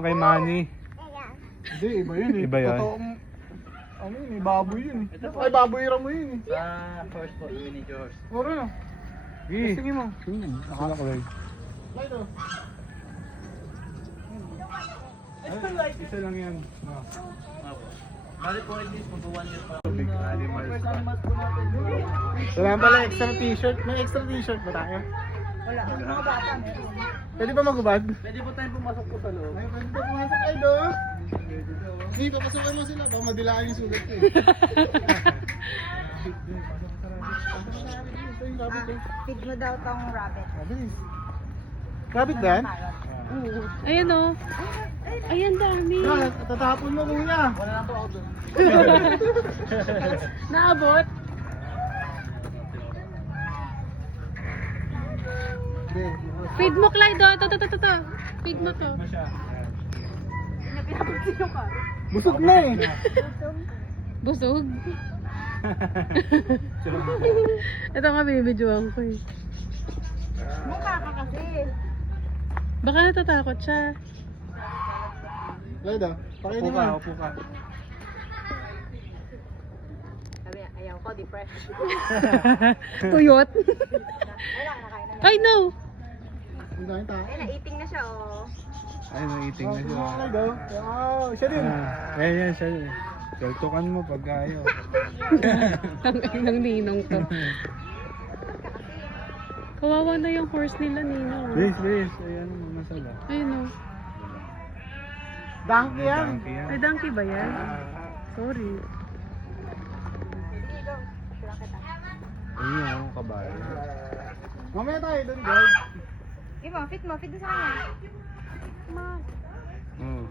Kay Manny. Hindi, iba yun eh. Iba yun? Totoong, ano yun eh, baboy yun eh. Ay, baboy ramo yun eh. Sa horse po, miniature horse. Puro na. Sige. Sige mo. Sila ko lang. Light oh. Isa lang yan. Opo. Bali po at least mag 1 year pa. Big animals. First animals po natin. Wala pala extra t-shirt. May extra t-shirt ba tayo? Wala. Mga bata meron. Pwede ba magubad? Pwede po tayong pumasok po sa loob. Ay, pwede ba pumasok kayo do? Sige, papasukan mo sila. Baka madilaan yung sugat ko eh. Feed mo daw tong rabbit. Rabbit ba yan? Ayan o. Ayan dami. Tatapon mo kuya. Wala na po ako doon. Naabot. Feed mo, Clyde. Ito. Feed mo to. Busog na eh. Busog. Ito nga, bibidyoan ko eh. Mukha ka kasi. Baka natatakot siya. Leda, pakainin Upo ka, mo. upo ka. Sabi niya, ayaw ko, depressed. Tuyot. Wala, nakain na. Ay, no. Ang daming tao. Ay, na-eating na siya, oh. Ay, nang-eating na siya. Ay, do. Wow, siya din. Ayan, siya. Saltukan mo pag ayaw. Ang ninong to. Kawawa na yung horse nila, ninong. Please. Ayan, masala. Ayun o. Donkey yan. Donkey yan. Ay, donkey ba yan? Sorry. Sige, go. Pasulang kita. Ayun yung kabayo. Mamaya tayo dun, guys. Give mo, feed mo sa kanya. Ma. Oo.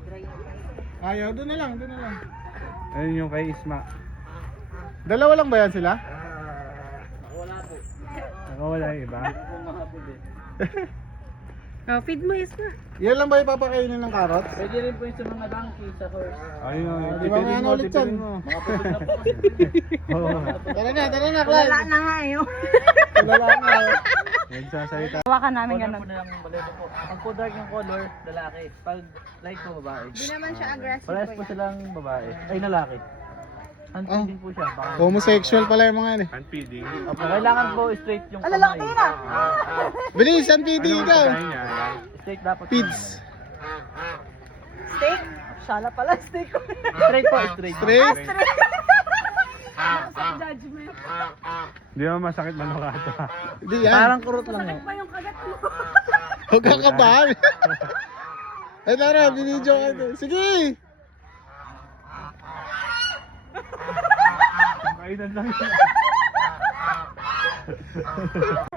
Ayaw, dun na lang. Ayun yung kay Isma. Dalawa lang ba yan sila? Wala po. Nakawala yung iba. Kung mahapod eh. Oh, feed mo, Isma. Yan lang ba ipapakainin ng carrots? Pwede rin po yung sa mga donkey sa horse. Ayun yung Di ba nga ulit yan? Mga pagod na po kasi. Oo. Tara na, Wala Clyde. na nga, eh. Wala na. Nagsasalita. Hawakan namin Color ganun. po na lang yung balero po. Pag po dark yung color, lalaki. Pag light po, babae. Hindi naman siya aggressive. Parehas po silang babae. Ay, lalaki. Hunting po siya. Baka- Homosexual pala yung mga yan eh. Unfeeding. Opo, kailangan po straight yung kamay. lalaki na. Bilis, ang PD Ano ikaw. ang niya? Ayan. Straight dapat. Pids. Steak? Shala pala, steak. Straight po, straight. Straight. Judgment. Di ba masakit manukato? Hindi yan. Parang kurot lang yun. Pa yung kagat mo. Huwag kang kabahan. Ay, tara, binidyo ka doon. Sige! Kainan lang yun.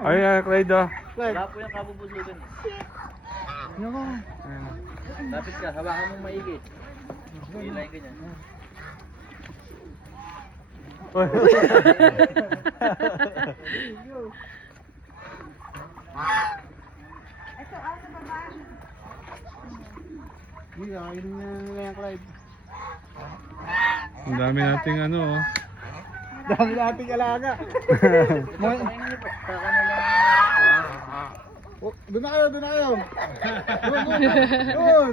Ay, Clyde oh. Wala po yung kabubuslugan. Ayan. Lapit ka, hawakan mong maigi. Ilay ka dyan. Uy. Ito, sa baba. Hindi, kakainin niya nila yung Clyde. Ang dami nating ano oh. Dami nating alaga. Saka na lang. Oh, doon na kayo. Doon.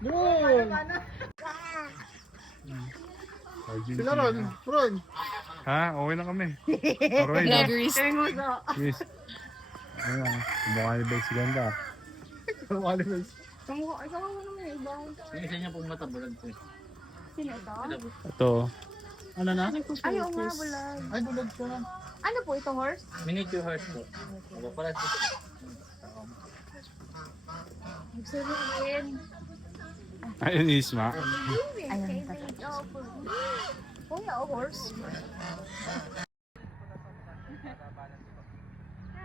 Doon. Sila Ron. Ha? Okay na kami. Alright. Vloggers. Yes. Ayan. Mukha ni Bex ganda. Ikaw mo naman yung iba. Yung isa niya pong mata, bulag po. Sino ito? Ito. Ano na? Ay, oo nga, bulag. Ay, bulag siya. Ano po ito, horse? Miniature horse po. Opo, parehas po. Nagsabihin. Ayun Isma. Ayun. Kuya, horse.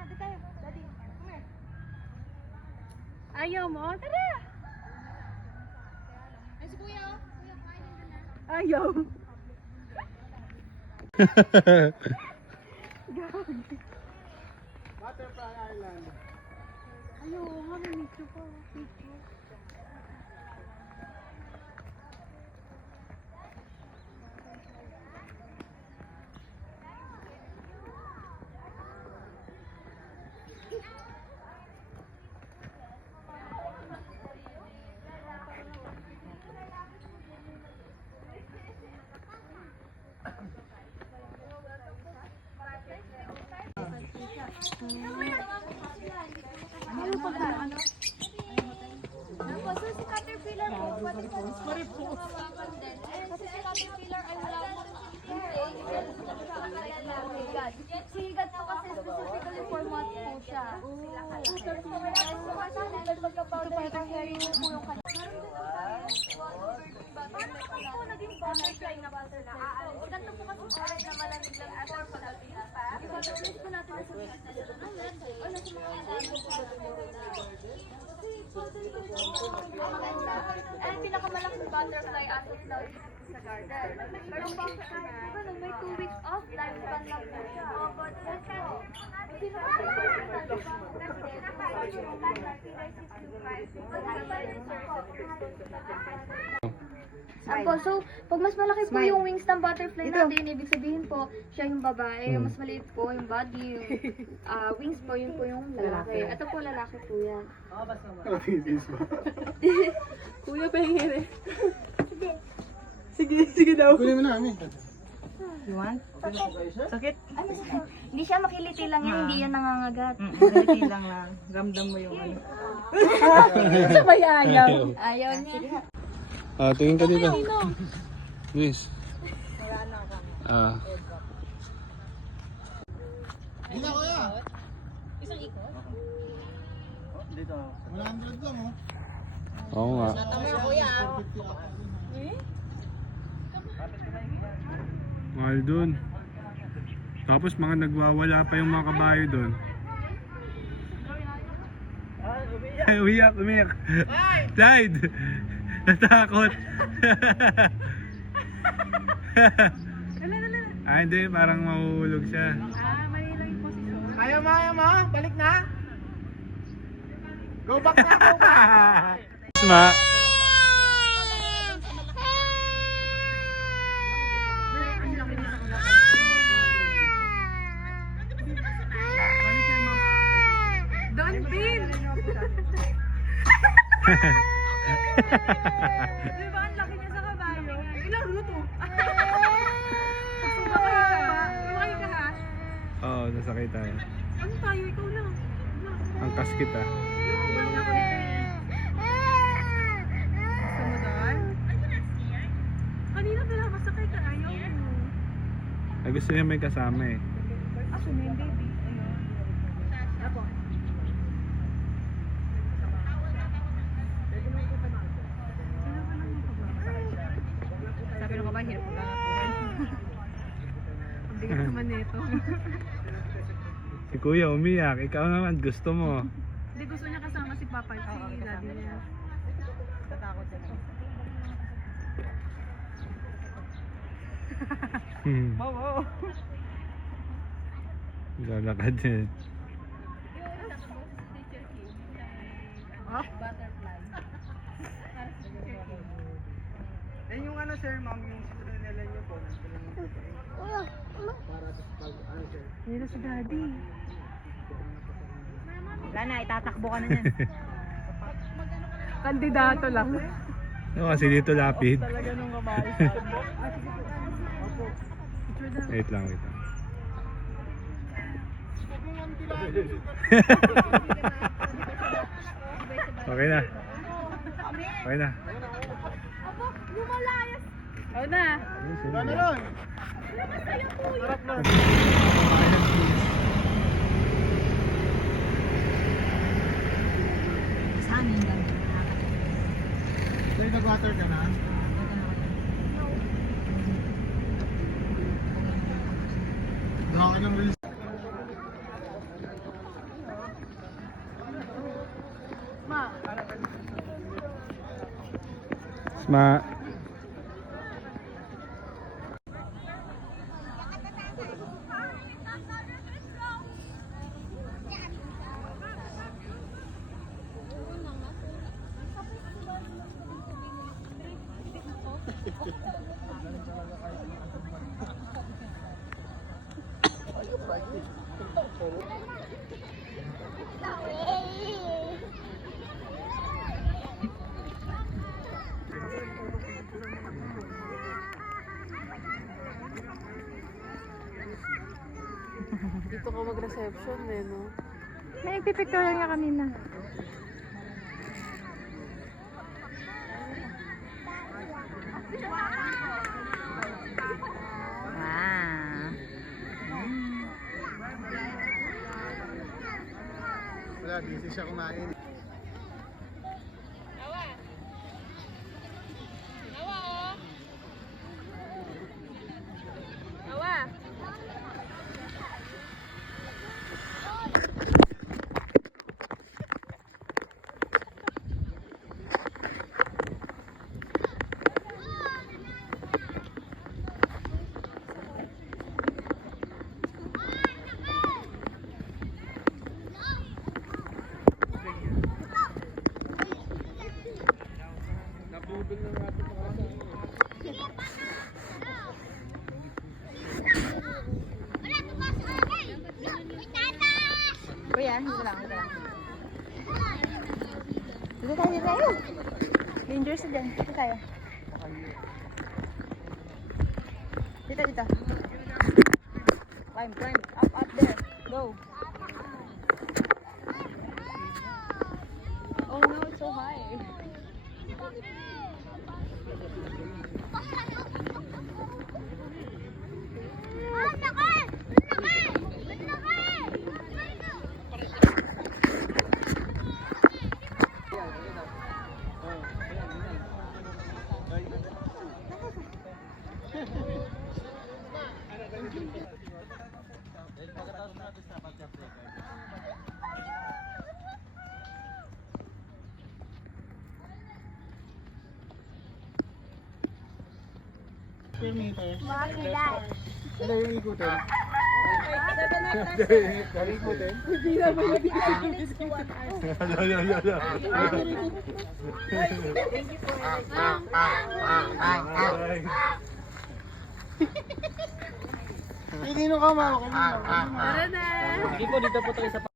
Dito tayo. Daddy, come here. Ayaw mo? Tara! Ay, si kuya, oh. Kuya, kainin ka na. Ayaw. Butterfly Island. Ayaw nga, may picture pa. Picture. Ano pa ba? Tapos so, si caterpillar po, pwede po kasi si caterpillar ay wala po si higad po kasi specifically for what po siya. Pagka-powder hairy po yung kanya. Paano po naging butterfly na butterfly? Ganito po kasi orange na malamig lang after pag-alpina pa. I-butterfly po natin sa business. Ano sa mga ang pinakamalaking butterfly ato daw sa garden. Pero may 2 weeks off, lifespan lang po siya. But that's all. So, pag mas malaki po yung wings ng butterfly natin, ibig sabihin po, siya yung babae, yung mas maliit po, yung body, yung wings po, yun po yung lalaki. Ito po, lalaki po yan. Kuya, pahingin eh. Sige daw. Kunin mo na kami. You want? Sakit? Ano, hindi siya makiliti lang yan, hindi yan nangangagat. Maliti lang lang. Ramdam mo yung ano. Sabay ayaw. Ayaw niya. Tingin ka dito. Luis. Ina kuya. Isang ikot? Dito. 100 lang oh. Oo nga. Tama kuya. Mahal dun. Tapos mga nagwawala pa yung mga kabayo dun. Ay, umiyak. Clyde! Natakot. Hindi, parang mahuhulog siya. Mali lang yung posisyon. Ayaw mo. Balik na. Go back na, go back. Isma. Don Bean! Di ba ang laki niya sa kabayo? Ilang ruto? Sumakay ka ha? Oo, nasakay tayo. Ano tayo? Ikaw lang. Angkas kita. Gusto mo doon? Kanina pala masakay ka. Ayaw mo. Ay, gusto niya may kasama eh. Ako na yung baby. Ayun. Ako. Sabi ng kabayan, hirap mo lang. Ang bigat naman nito. Si Kuya umiyak, ikaw naman gusto mo. Hindi gusto niya kasama si Papa at si Daddy niya. Tatakot siya. Wow. Lalakad din. Butterfly. Yan yung ano sir, ma'am, yung sinunila niyo po. Para sa pag ano sir. Nila si Daddy. Wala na, itatakbo ka na yan. Kandidato lang. No, kasi dito lapid. Talaga nung kamay. Wait lang. Okay na. Oo na. Ano ron? Sarap na. Kuya, nag-water ka na? Gawa ka ng reels. Isma. Dito ka mag-reception eh, no? May nagpipicture lang niya kanina. Wow. Wala, busy siya kumain. Kuya, dito lang, dito lang. Dito tayo, dito tayo. Dangerous na dyan. Dito tayo. Dito, dito. Climb, climb. Up, up there. Go. Oh no, it's so high. Wala yung ikutin. Yung ikutin? Hindi no ka, mama. Sige po, dito po tayo sa